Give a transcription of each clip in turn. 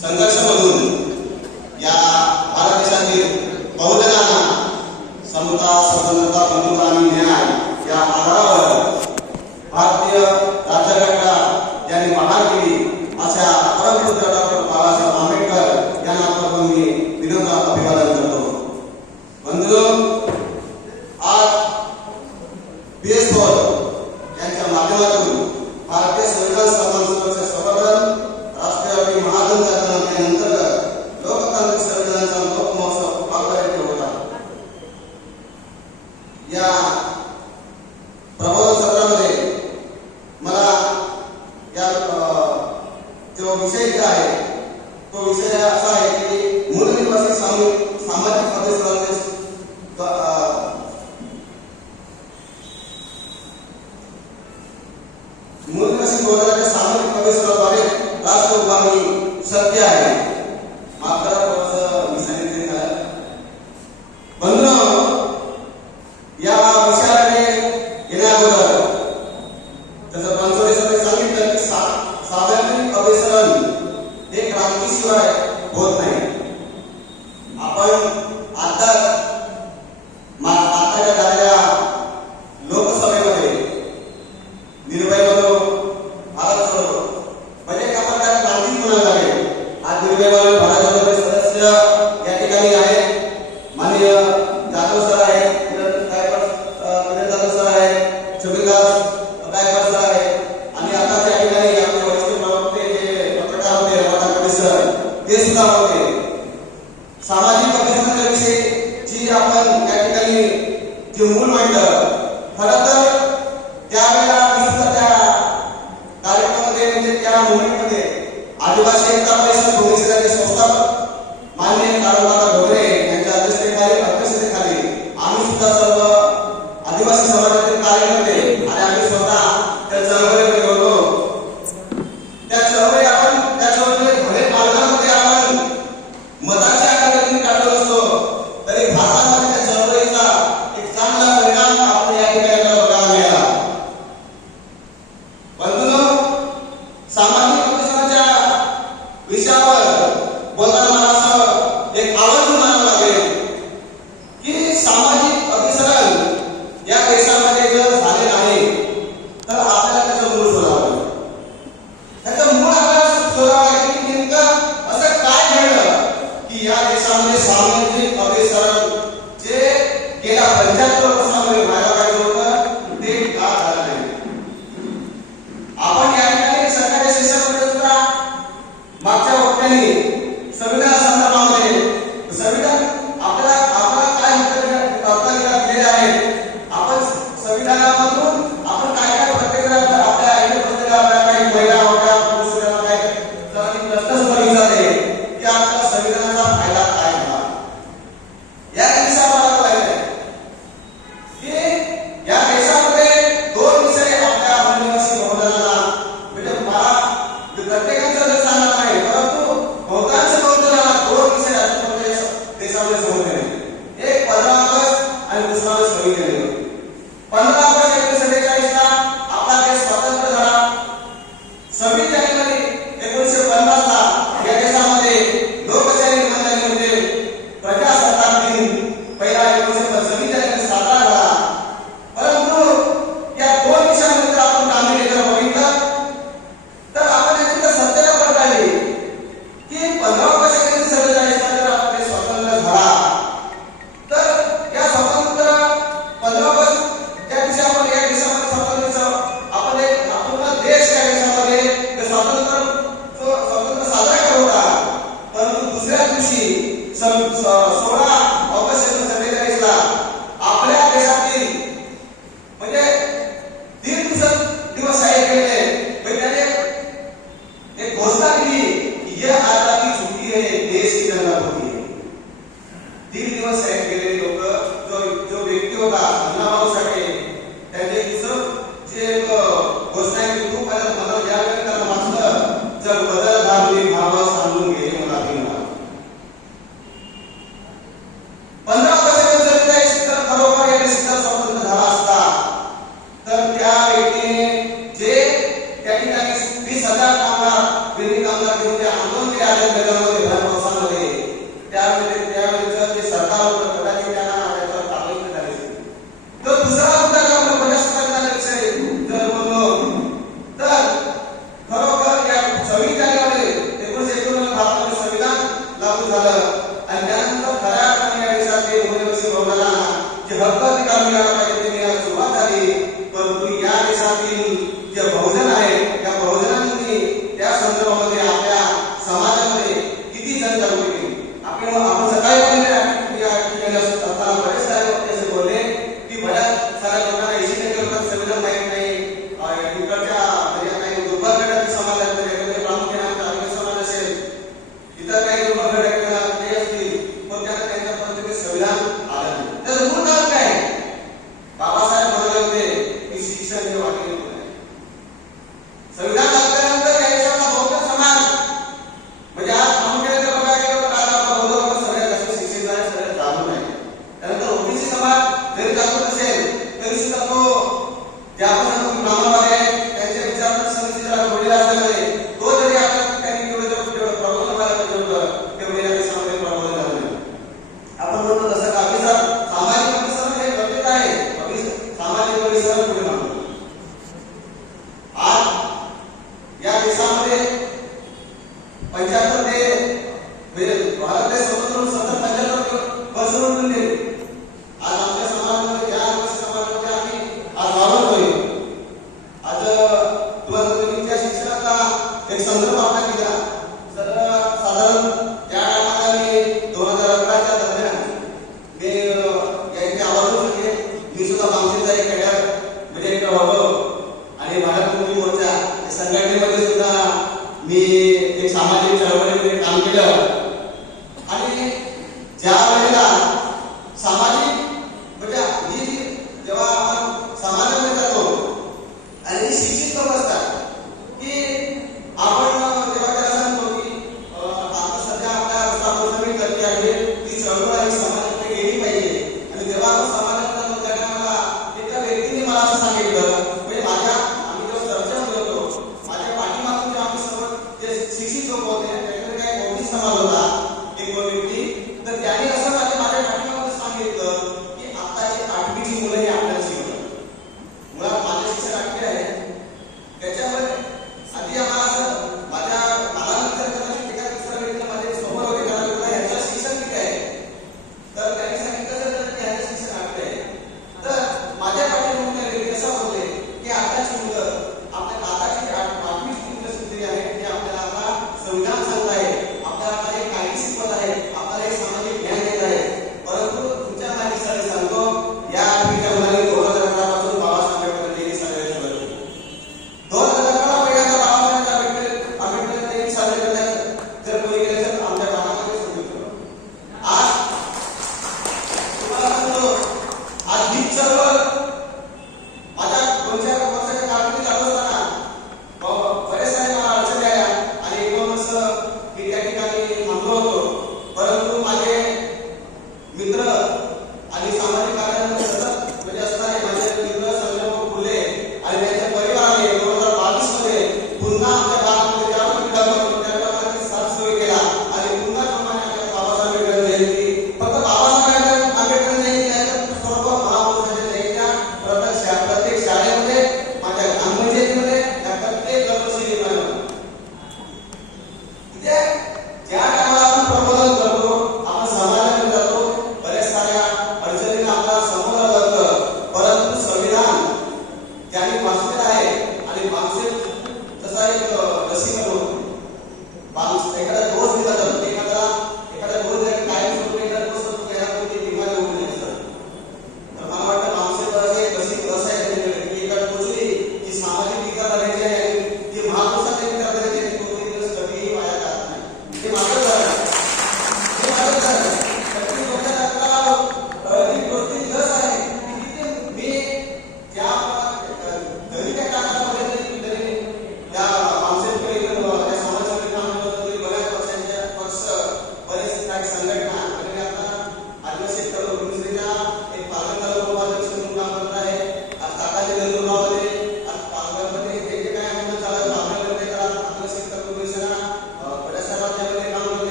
संघर्षमधून या भारत देशातील बहुजनांना समता, स्वतंत्रता, बंधुता आणि न्याय या आधारावर भारतीय राज्यघटना ज्यांनी बहाल केली अशा परमपूज्य डॉक्टर बाबासाहेब आंबेडकर यांना आपण मी विनम्र अभिवादन करतो. बंधूंनो, आज PS4 यांच्या माध्यमातून भारतीय संविधान सन्मान सुरक्षा संवर्धन राष्ट्रव्यापी महाजन अंतर्गत लोकतांत्रिक संविधानाचा लोक महोत्सव पागोळा येथे होता. या प्रबोधन सत्रामध्ये मला या जो विषय दिला आहे तो विषय असा आहे की मूल निवासी सामाजिक अभ्यासक्रमाचे मूल निवासी बहुजनाच्या सामाजिक अभ्यासक्रमाद्वारे राष्ट्र उभारणी शक्य आहे. माफ करा, थोडंसं मी सांगितले झालं. बंधूंनो, या विषयाकडे येण्या अगोदर जसं बनसोडे सरांनी सांगितलं की सामाजिक अभिसरण हे क्रांतीशिवाय होत नाही. आपण आताच्या झालेल्या लोकसभेमध्ये निर्भय बनो, भारत छोडो म्हणजे एक आपण त्या क्रांतीच म्हणायला लागेल. आज निर्भय बनो भारत छोडोचे सदस्य या ठिकाणी आहेत. माननीय जाधव सर आहेत, किरण जाधव सर आहेत, शोभिदास गायकवाड सर आहेत आणि आता त्या ठिकाणी आपले वरिष्ठ प्रवक्ते जे पत्रकार होते रमाकांत सर ते सुद्धा होते. सामाजिक अभ्यासक्रमाच्या विषयी जी आपण त्या ठिकाणी जे मूल मांडलं, खरं तर त्यावेळेला सुद्धा त्या कार्यक्रमामध्ये म्हणजे त्या मोहिमेमध्ये आदिवासी एकता परिषद भुवनेश्वराचे संस्थापक माननीय काळूदादा ढोबळे यांच्या अध्यक्षतेखाली आम्ही सुद्धा सर्व आदिवासी समाजातील कार्यकर्ते आणि आम्ही स्वतः त्या चळवळीमध्ये होतो. त्या चळवळीमध्ये भले मार्गामध्ये आपण मताच्या आधाराने काढलो असतो तरी भारतामध्ये त्या चळवळीचा एक चांगला परिणाम आपण या ठिकाणी बघायला मिळाला. बंधूंनो, सामाजिक अभ्यासक्रमाच्या विषयावर बोलताना मला असं एक आवर्जून म्हणावं लागेल की सामाजिक अभिसरण या देशामध्ये जर झाले नाही तर आपल्याला त्याचं मूळ शोधावं. त्याचं मूळ आपल्याला शोधावं आहे की नेमकं असं काय घडलं की या देशामध्ये सामाजिक अभिसरण जे गेल्या 75 वर्षांमध्ये व्हायला पाहिजे होतं ते का झालं नाही. आपण या ठिकाणी सरकारी सेशनमध्ये सुद्धा मागच्या वक्त्यांनी संविधान संदर्भामध्ये संविधान आपल्याला काय कर्तव्य दिलेले आहेत. आपण संविधानामधून आपण काय काय प्रत्येकाला आपल्या आईने प्रत्येकाला आपल्या काही महिला होत्या, पुरुष होत्या, काय जरांनी प्रश्न सुद्धा विचारले की आपल्या संविधानाचा फायदा काय होणार. या दिवशी आम्हाला पाहिजे की या देशामध्ये दोन विषय आपल्या आदिवासी बहुजनांना म्हणजे मला प्रत्येकाचं जर सांगणार नाही परंतु बहुतांश बहुजनांना दोन विषय राष्ट्रपती देशामध्ये समोर येणे. एक 15 ऑगस्ट आणि दुसरा 26 जानेवारी. 15 ऑगस्ट 1947 ला आपला देश स्वतंत्र झाला. 26 जानेवारी 1950 ला या देशामध्ये लोकशाही निर्माण झाली म्हणजे प्रजासत्ताक दिन पहिला 1926 जानेवारी साजरा झाला. परंतु या दोन विषयांमध्ये जर आपण गांभीर्य जर बघितलं तर आपण याची सत्यता पडताळली की 15 ऑगस्ट 1947 ला जर आपला देश स्वतंत्र झाला तर या स्वतंत्र 15 ऑगस्ट या दिवशी आपण या देशामध्ये स्वतंत्र आपण एक आपला देश या देशामध्ये स्वतंत्र साजरा करत होता. परंतु दुसऱ्या दिवशी 16 ऑगस्ट 1947 ला आपल्या देशातील म्हणजे 3 दिवस आहे केले त्याने एक घोषणा केली की यह आजादी तर ते म्हणजे भारत देश स्वतंत्र होऊन 70-75 वर्ष होऊन गेली. आज आमच्या समाजामध्ये ज्या आदिवासी समाजामध्ये आम्ही आज वावरतोय, आज तुम्हाला तुम्ही त्या शिक्षणाचा एक संदर्भ आपला दिला. तर साधारण त्या टायमाला मी 2011च्या दरम्यान मी याची आवाज होते. मी सुद्धा बांगशीचा एक कॅडर म्हणजे एक होतो आणि भारत मुक्ती मोर्चा संघटनेमध्ये सुद्धा मी एक सामाजिक चळवळीमध्ये काम केलं. आणि ज्या वेळेला सामाजिक म्हणजे ही जेव्हा आपण समाजामध्ये जातो आणि शिक्षित लोक असतात की आपण जेव्हा त्याला सांगतो की आता सध्या आपल्या रस्ता करते आहे ती चळवळ आणि समाजाकडे गेली पाहिजे. आणि जेव्हा आपण समाजात जातो त्या टायमाला एका व्यक्तीने मला असं सांगितलं म्हणजे आम्ही जेव्हा चर्चेमध्ये होतो माझ्या पाठीमागून जेव्हा आम्ही सर्व जे शिक्षित लोक होते त्याच्याकडे काही बौद्धिक समाज होता एक व्यक्ती, तर त्याने असं माझ्या पाठीमागून सांगितलं की आताची 8वीची मुलं ही आपल्याला शिकवतात. मुळात माझे शिक्षण 8वी आहे. त्याच्यामध्ये आधी आम्हाला असं मला नंतर कदाचित एका दुसऱ्या व्यक्तीला माझे समोर होते कारण ह्याचं शिक्षण किती आहे, तर त्यांनी सांगितलं की ह्याचं शिक्षण 8वी आहे. तर माझ्या पाठीमागून त्या व्यक्ती असं बोलले की आताची मुलं आपल्या आताची 8वीची मुलं सुद्धा आहेत की आपल्याला आता संविधान सांगत आहे, आपल्याला आता एक कायदे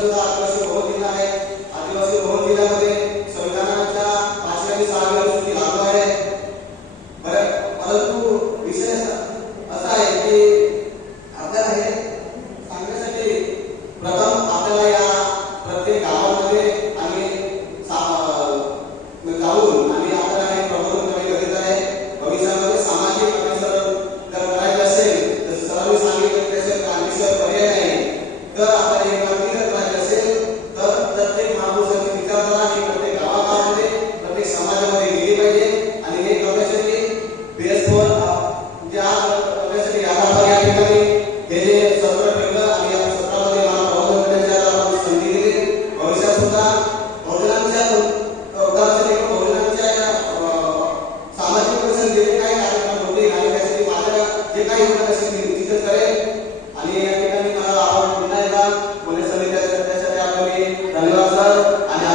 जिल्हा सुद्धा आदिवासी बहुल जिल्हा आहे. आदिवासी बहुल जिल्ह्यामध्ये संविधानाच्या 5व्या आणि 6व्या अनुसूची लागू आहे. परंतु विषय असा आहे की आपल्याला हे सांगण्यासाठी प्रथम आपल्याला या प्रत्येक गावामध्ये आणि जाऊन आणि आपल्याला हे प्रबोधन करणे गरजेचं आहे. भविष्यामध्ये सामाजिक अभ्यास जर करायचे असेल तर सरांनी सांगितलं असेल तर आणखी पर्याय नाही. तर आपल्याला हे क्रांती जर करायची असेल तर प्रत्येक महापुरुषाची विचारधारा ही प्रत्येक गावागावामध्ये प्रत्येक समाजामध्ये गेली पाहिजे. आणि हे करण्यासाठी बेसवर ज्या करण्यासाठी या ठिकाणी हे जे सत्र ठेवलं आणि या सत्रामध्ये मला प्रबोधन करण्याची संधी दिली. भविष्यात सुद्धा बहुजनांच्या सामाजिक परिसर जे काही कार्यक्रम होते आणि त्यासाठी माझ्या जे काही होणार असेल मी निश्चितच करेन. आणि या ठिकाणी मला आपण पुन्हा एकदा पोलीस समितीच्या त्यासाठी आपण धन्यवाद सर. आणि